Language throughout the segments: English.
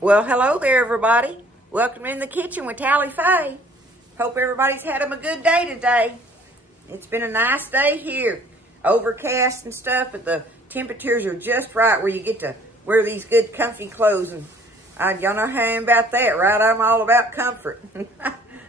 Well, hello there, everybody. Welcome in the kitchen with Tally Faye. Hope everybody's had a good day today. It's been a nice day here. Overcast and stuff, but the temperatures are just right where you get to wear these good comfy clothes. And y'all know how I am about that, right? I'm all about comfort.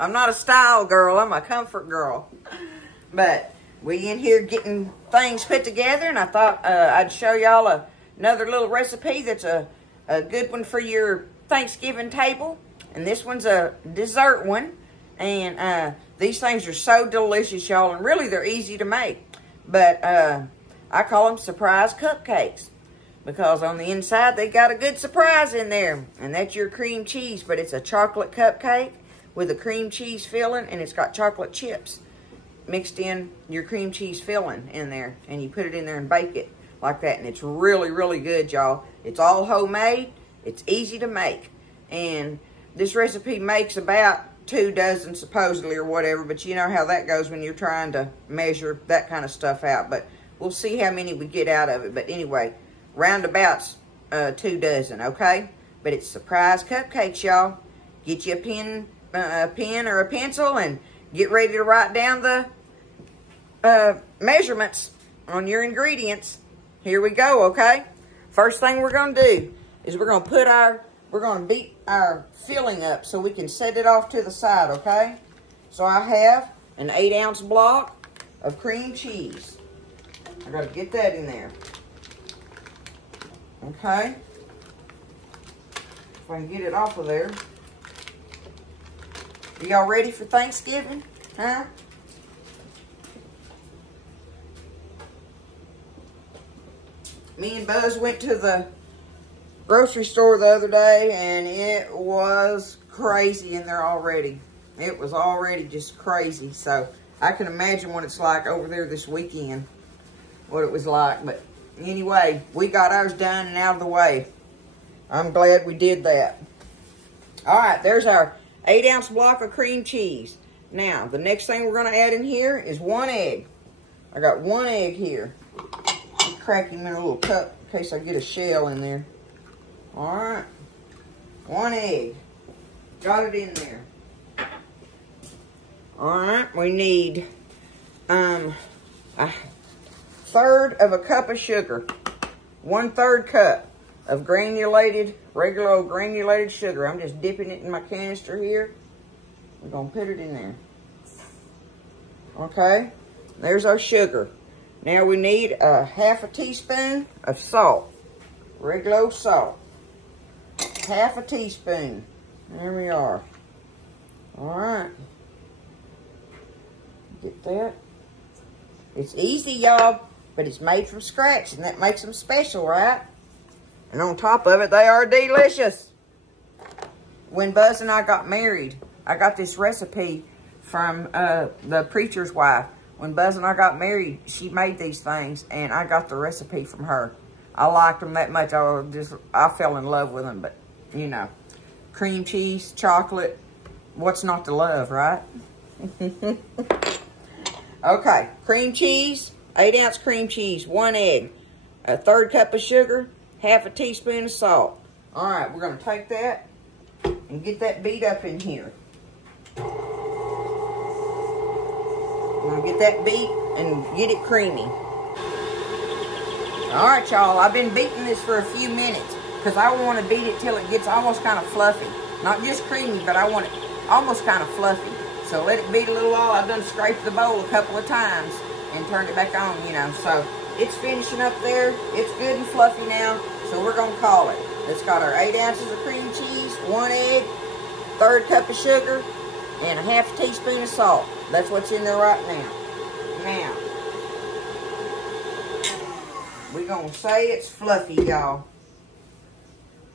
I'm not a style girl, I'm a comfort girl. But we in here getting things put together, and I thought I'd show y'all another little recipe that's a good one for your Thanksgiving table. And this one's a dessert one. And these things are so delicious, y'all. And really, they're easy to make. But I call them surprise cupcakes. Because on the inside, they got a good surprise in there. And that's your cream cheese. But it's a chocolate cupcake with a cream cheese filling. And it's got chocolate chips mixed in your cream cheese filling in there. And you put it in there and bake it like that. And it's really, really good, y'all. It's all homemade. It's easy to make. And this recipe makes about 2 dozen supposedly or whatever, but you know how that goes when you're trying to measure that kind of stuff out. But we'll see how many we get out of it. But anyway, roundabouts 2 dozen, okay? But it's surprise cupcakes, y'all. Get you a pen or a pencil and get ready to write down the measurements on your ingredients. Here we go, okay? First thing we're going to do is we're going to beat our filling up so we can set it off to the side, okay? So I have an 8-ounce block of cream cheese. I got to get that in there. Okay? If I can get it off of there. Are y'all ready for Thanksgiving? Huh? Me and Buzz went to the grocery store the other day, and it was crazy in there already. It was already just crazy. So I can imagine what it's like over there this weekend, what it was like. But anyway, we got ours done and out of the way. I'm glad we did that. All right, there's our 8-ounce block of cream cheese. Now, the next thing we're going to add in here is 1 egg. I got 1 egg here. Crack him in a little cup in case I get a shell in there. Alright. 1 egg. Got it in there. Alright, we need a 1/3 of a cup of sugar. 1/3 cup of regular old granulated sugar. I'm just dipping it in my canister here. We're going to put it in there. Okay. There's our sugar. Now we need a 1/2 teaspoon of salt. Regular old salt. 1/2 teaspoon. There we are. Alright. Get that. It's easy, y'all, but it's made from scratch, and that makes them special, right? And on top of it, they are delicious. When Buzz and I got married, I got this recipe from the preacher's wife. When Buzz and I got married, she made these things, and I got the recipe from her. I liked them that much. I fell in love with them, but, you know, cream cheese, chocolate, what's not to love, right? Okay, cream cheese, 8-ounce cream cheese, 1 egg, a 1/3 cup of sugar, 1/2 teaspoon of salt. All right, we're going to take that and get that beat up in here. We're going to get that beat and get it creamy. All right, y'all, I've been beating this for a few minutes because I want to beat it till it gets almost kind of fluffy. Not just creamy, but I want it almost kind of fluffy. So let it beat a little while. I've done scraped the bowl a couple of times and turned it back on, you know. So it's finishing up there. It's good and fluffy now, so we're going to call it. It's got our 8 ounces of cream cheese, 1 egg, 1/3 cup of sugar, and a 1/2 teaspoon of salt. That's what's in there right now. Now, we're going to say it's fluffy, y'all.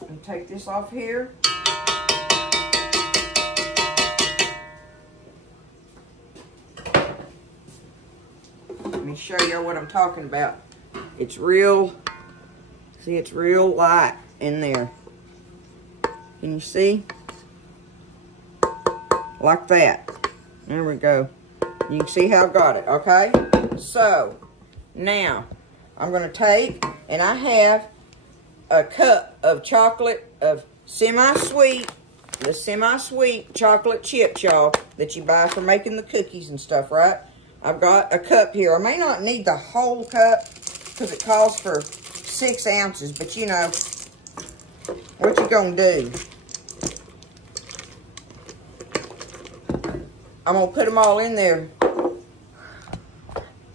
Let me take this off here. Let me show you what I'm talking about. It's real, see, it's real light in there. Can you see? Like that. There we go. You can see how I got it, okay? So, now, I'm going to take, and I have a cup of chocolate, of semi-sweet, the semi-sweet chocolate chips, y'all, that you buy for making the cookies and stuff, right? I've got a cup here. I may not need the whole cup because it calls for 6 ounces, but you know, what you gonna do? I'm gonna put them all in there.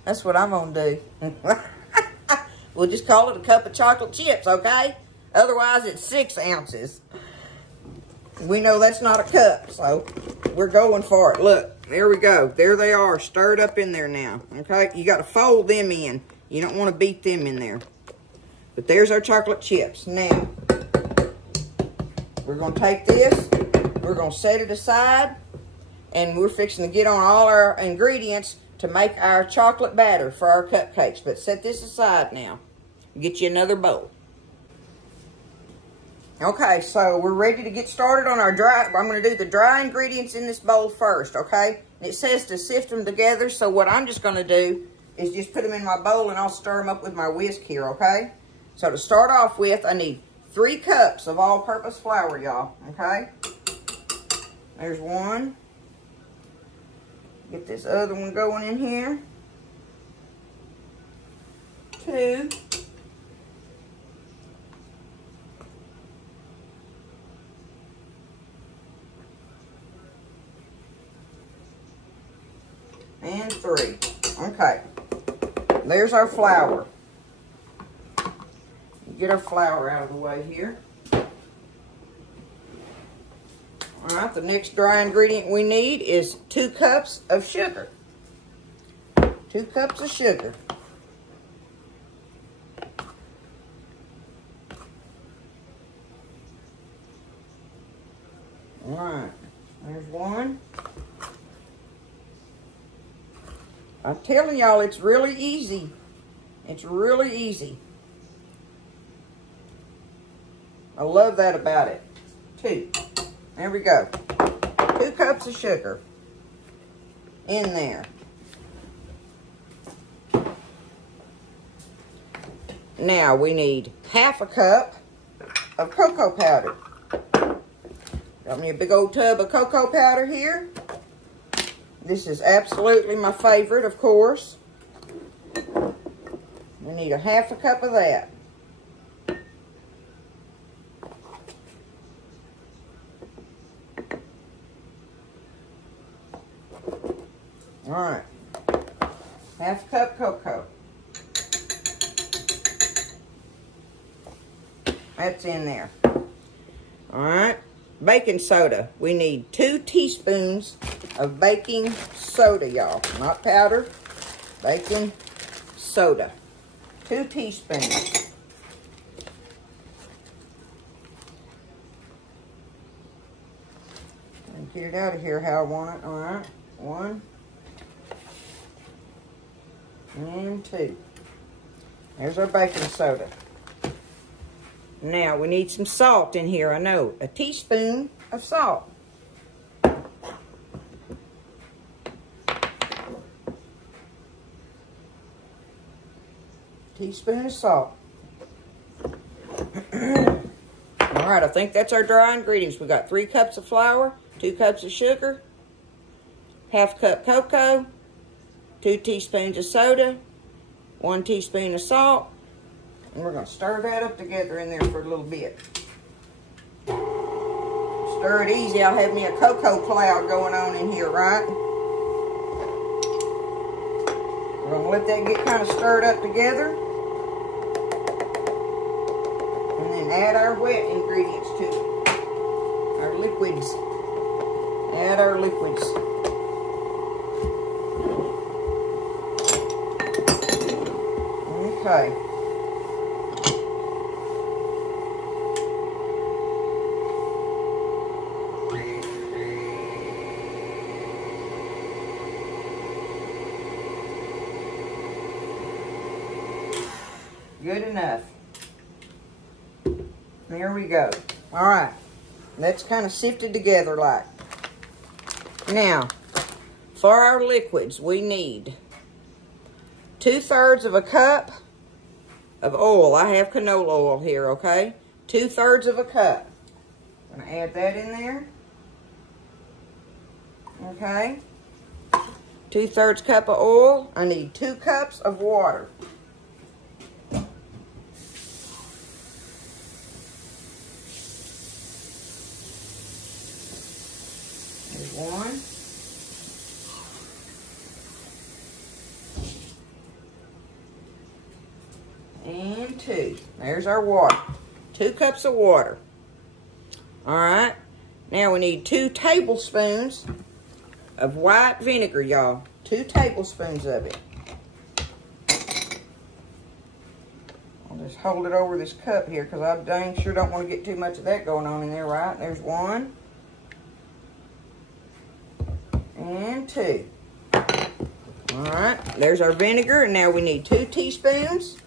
That's what I'm gonna do. We'll just call it a cup of chocolate chips, okay? Otherwise, it's 6 ounces. We know that's not a cup, so we're going for it. Look, there we go. There they are, stirred up in there now, okay? You got to fold them in. You don't want to beat them in there. But there's our chocolate chips. Now, we're going to take this, we're going to set it aside, and we're fixing to get on all our ingredients to make our chocolate batter for our cupcakes. But set this aside now. Get you another bowl. Okay, so we're ready to get started on our dry. I'm going to do the dry ingredients in this bowl first, okay? And it says to sift them together, so what I'm just going to do is just put them in my bowl and I'll stir them up with my whisk here, okay? So to start off with, I need 3 cups of all-purpose flour, y'all, okay? There's 1. Get this other one going in here. 2. And 3. Okay. There's our flour. Get our flour out of the way here. Alright, the next dry ingredient we need is 2 cups of sugar. 2 cups of sugar. Alright, there's 1. I'm telling y'all, it's really easy. It's really easy. I love that about it. 2. There we go. 2 cups of sugar in there. Now we need half a cup of cocoa powder. Got me a big old tub of cocoa powder here. This is absolutely my favorite, of course. We need a half a cup of that. All right, half cup cocoa. That's in there. All right, baking soda. We need 2 teaspoons of baking soda, y'all. Not powder, baking soda. 2 teaspoons. And get it out of here how I want it. All right, 1 and 2. There's our baking soda. Now we need some salt in here. I know, a teaspoon of salt. Teaspoon of salt. All right, I think that's our dry ingredients. We got 3 cups of flour, 2 cups of sugar, half cup cocoa, 2 teaspoons of soda, 1 teaspoon of salt, and we're going to stir that up together in there for a little bit. Stir it easy. I'll have me a cocoa cloud going on in here, right? We're going to let that get kind of stirred up together. And then add our wet ingredients to it. Our liquids. Add our liquids. Okay. Good enough. There we go. All right. That's kind of sifted together like. Now, for our liquids, we need 2/3 of a cup of oil. I have canola oil here, okay? 2/3 of a cup. I'm gonna add that in there. Okay. 2/3 cup of oil. I need 2 cups of water. There's 1. And 2. There's our water. 2 cups of water. All right. Now we need 2 tablespoons of white vinegar, y'all. 2 tablespoons of it. I'll just hold it over this cup here because I dang sure don't want to get too much of that going on in there, right? There's 1. And 2. All right. There's our vinegar. And now we need 2 teaspoons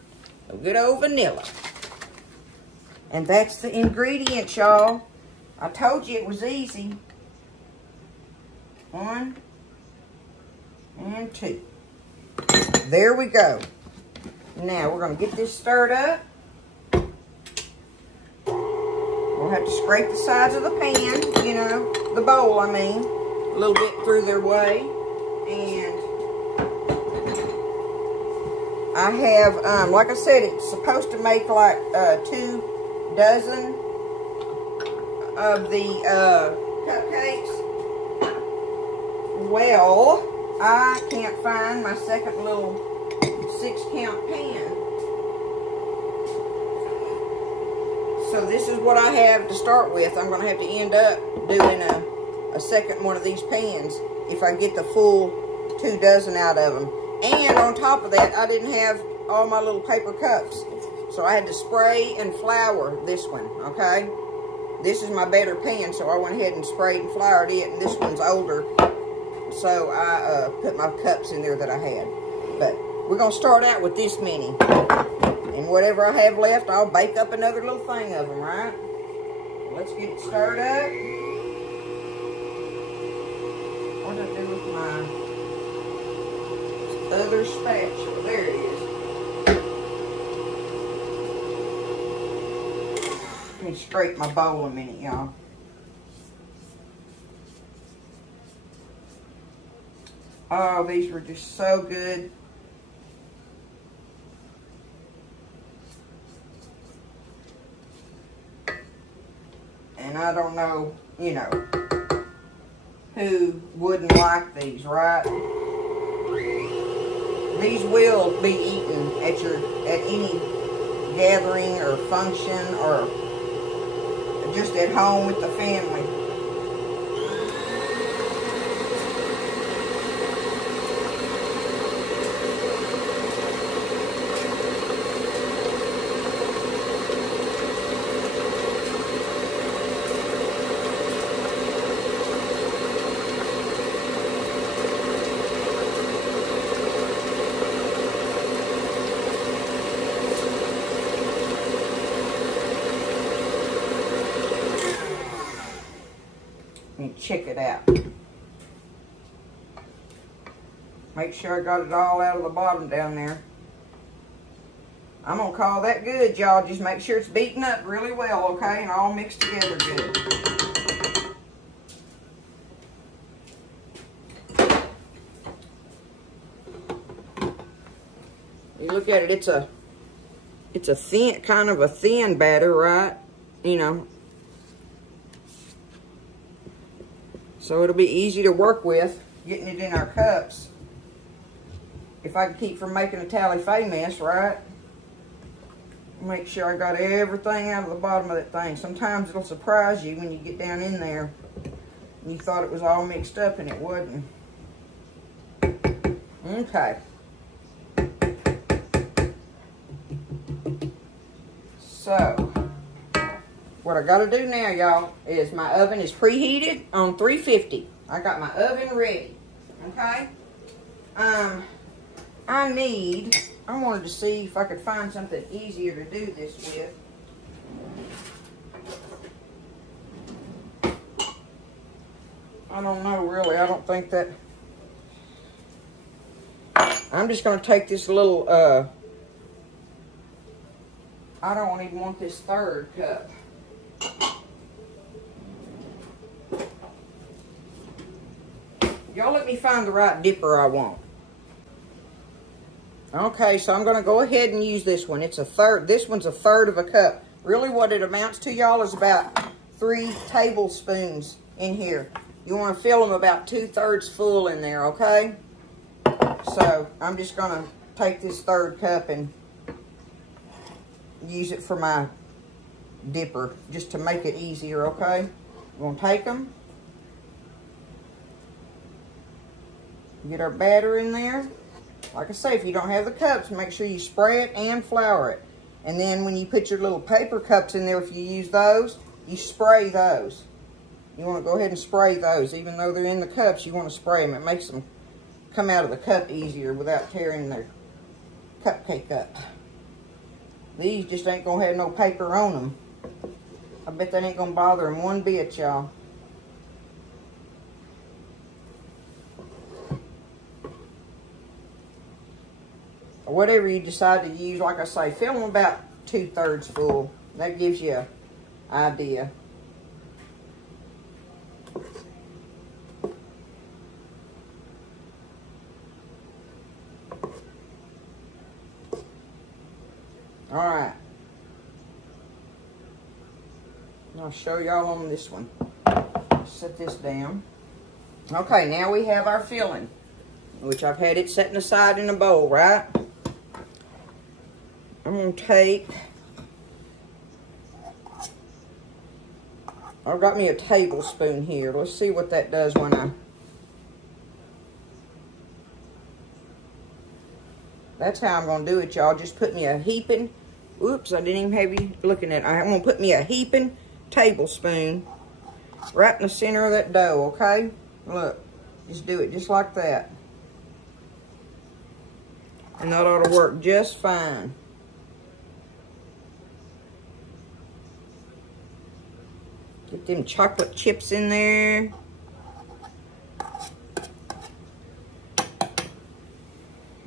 of good old vanilla. And that's the ingredients, y'all. I told you it was easy. 1 and 2. There we go. Now we're going to get this stirred up. We'll have to scrape the sides of the pan, you know, the bowl, I mean, a little bit through their way. And I have, like I said, it's supposed to make like 2 dozen of the cupcakes. Well, I can't find my second little 6-count pan. So this is what I have to start with. I'm going to have to end up doing a second one of these pans if I get the full 2 dozen out of them. And on top of that, I didn't have all my little paper cups. So I had to spray and flour this one, okay? This is my better pan, so I went ahead and sprayed and floured it, and this one's older. So I put my cups in there that I had. But we're going to start out with this many. And whatever I have left, I'll bake up another little thing of them, right? Let's get it stirred up. What did I do with my other spatula? There it is. Let me scrape my bowl a minute, y'all. Oh, these were just so good. And I don't know, you know, who wouldn't like these, right? These will be eaten at any gathering or function or just at home with the family. Check it out. Make sure I got it all out of the bottom down there. I'm going to call that good, y'all. Just make sure it's beaten up really well, okay? And all mixed together good. You look at it, it's a thin, kind of a thin batter, right? You know. So it'll be easy to work with, getting it in our cups. If I can keep from making a tally-fay mess, right? Make sure I got everything out of the bottom of that thing. Sometimes it'll surprise you when you get down in there and you thought it was all mixed up and it wasn't. Okay. So, what I got to do now, y'all, is my oven is preheated on 350. I got my oven ready, okay? I wanted to see if I could find something easier to do this with. I don't know, really. I don't think that... I'm just going to take this little, I don't even want this 1/3 cup. Y'all let me find the right dipper I want. Okay, so I'm going to go ahead and use this one. It's a third. This one's a third of a cup. Really what it amounts to, y'all, is about 3 tablespoons in here. You want to fill them about 2/3 full in there, okay? So I'm just going to take this third cup and use it for my dipper, just to make it easier, okay? We're going to take them. Get our batter in there. Like I say, if you don't have the cups, make sure you spray it and flour it. And then when you put your little paper cups in there, if you use those, you spray those. You want to go ahead and spray those. Even though they're in the cups, you want to spray them. It makes them come out of the cup easier without tearing their cupcake up. These just ain't going to have no paper on them. I bet that ain't going to bother them one bit, y'all. Whatever you decide to use, like I say, fill them about 2/3 full. That gives you an idea. Alright. I'll show y'all on this one. Set this down. Okay, now we have our filling, which I've had it setting aside in a bowl, right? I'm going to take, I've got me a tablespoon here. Let's see what that does when I, that's how I'm going to do it, y'all. Just put me a heaping, whoops, I didn't even have you looking at it. I'm going to put me a heaping tablespoon right in the center of that dough, okay? Look, just do it just like that. And that ought to work just fine. Get them chocolate chips in there.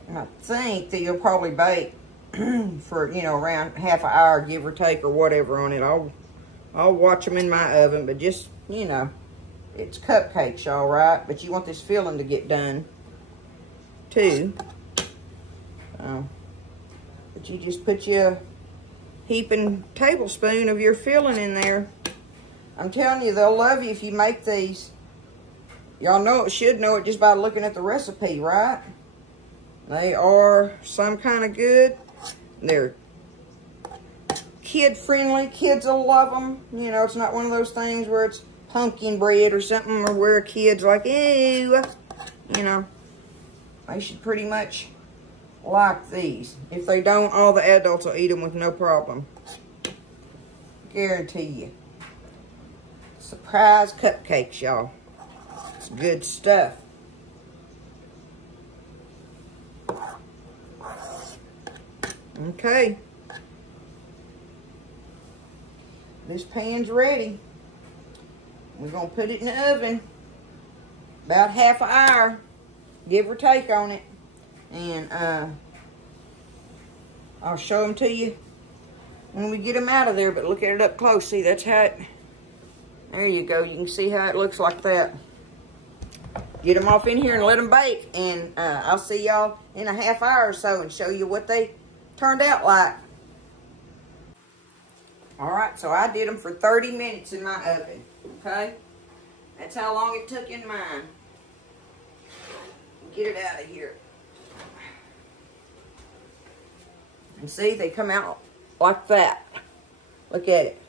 And I think that you'll probably bake for, you know, around half an hour, give or take, or whatever on it. I'll watch them in my oven, but just, you know, it's cupcakes, all right? But you want this filling to get done, too. But you just put your heaping tablespoon of your filling in there. I'm telling you, they'll love you if you make these. Y'all know it, should know it just by looking at the recipe, right? They are some kind of good. They're kid-friendly. Kids will love them. You know, it's not one of those things where it's pumpkin bread or something, or where a kid's like, ew. You know, they should pretty much like these. If they don't, all the adults will eat them with no problem. Guarantee you. Surprise cupcakes, y'all. It's good stuff. Okay. This pan's ready. We're going to put it in the oven about half an hour, give or take on it. And I'll show them to you when we get them out of there, but look at it up close. See, that's how it, there you go. You can see how it looks like that. Get them off in here and let them bake. And I'll see y'all in a half hour or so and show you what they turned out like. Alright, so I did them for 30 minutes in my oven. Okay? That's how long it took in mine. Get it out of here. And see, they come out like that. Look at it.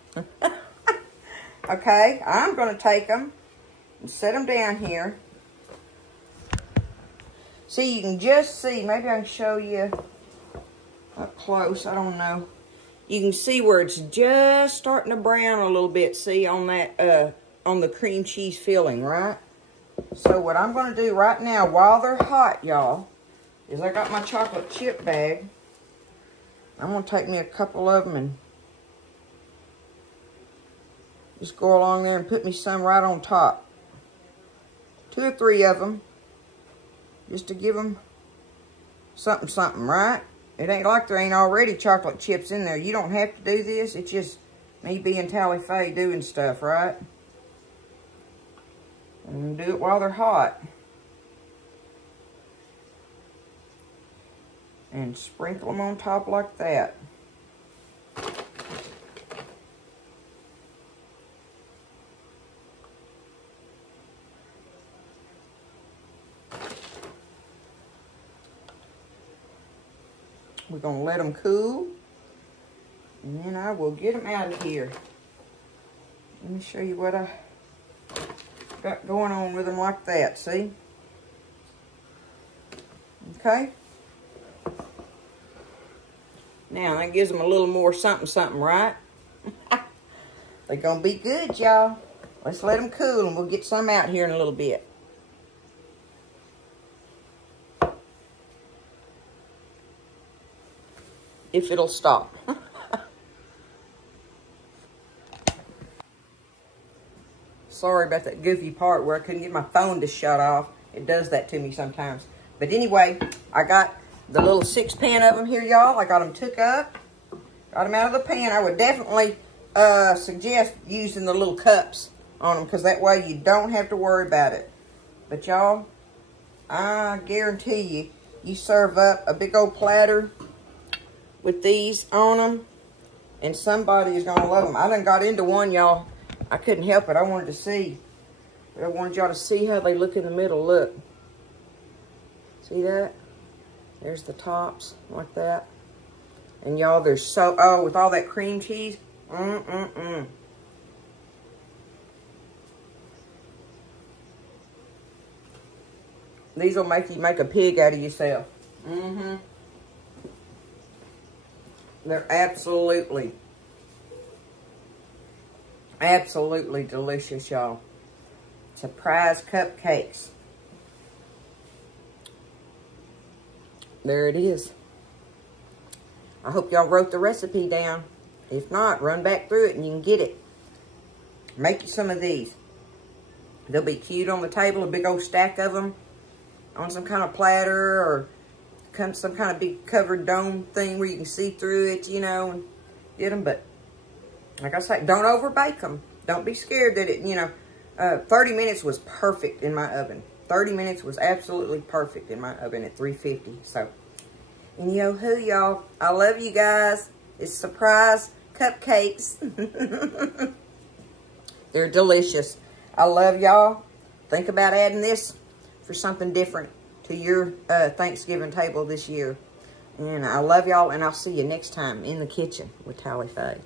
Okay, I'm going to take them and set them down here. See, you can just see, maybe I can show you up close, I don't know. You can see where it's just starting to brown a little bit, see, on that, on the cream cheese filling, right? So what I'm going to do right now, while they're hot, y'all, is I got my chocolate chip bag. I'm going to take me a couple of them and just go along there and put me some right on top. 2 or 3 of them. Just to give them something, something, right? It ain't like there ain't already chocolate chips in there. You don't have to do this. It's just me being Tally Faye doing stuff, right? And do it while they're hot. and sprinkle them on top like that. We're going to let them cool, and then I will get them out of here. Let me show you what I got going on with them like that, see? Okay. Now, that gives them a little more something, right? They're going to be good, y'all. Let's let them cool, and we'll get some out here in a little bit. If it'll stop. Sorry about that goofy part where I couldn't get my phone to shut off. It does that to me sometimes. But anyway, I got the little 6-pan of them here, y'all. I got them took up. Got them out of the pan. I would definitely suggest using the little cups on them, because that way you don't have to worry about it. But y'all, I guarantee you, you serve up a big old platter with these on them, and somebody is going to love them. I done got into one, y'all. I couldn't help it. I wanted to see. But I wanted y'all to see how they look in the middle. Look. See that? There's the tops, like that. And y'all, they're so, oh, with all that cream cheese. These will make you make a pig out of yourself. They're absolutely delicious, y'all. Surprise cupcakes. There it is. I hope y'all wrote the recipe down. If not, run back through it and you can get it. Make you some of these. They'll be cute on the table, a big old stack of them on some kind of platter, or some kind of big covered dome thing where you can see through it, you know, and get them. But like I say, don't over bake them. Don't be scared that it, you know, 30 minutes was perfect in my oven. 30 minutes was absolutely perfect in my oven at 350. So, and yo-hoo, y'all. I love you guys. It's surprise cupcakes. They're delicious. I love y'all. Think about adding this for something different to your Thanksgiving table this year. And I love y'all, and I'll see you next time in the kitchen with Tally Faye.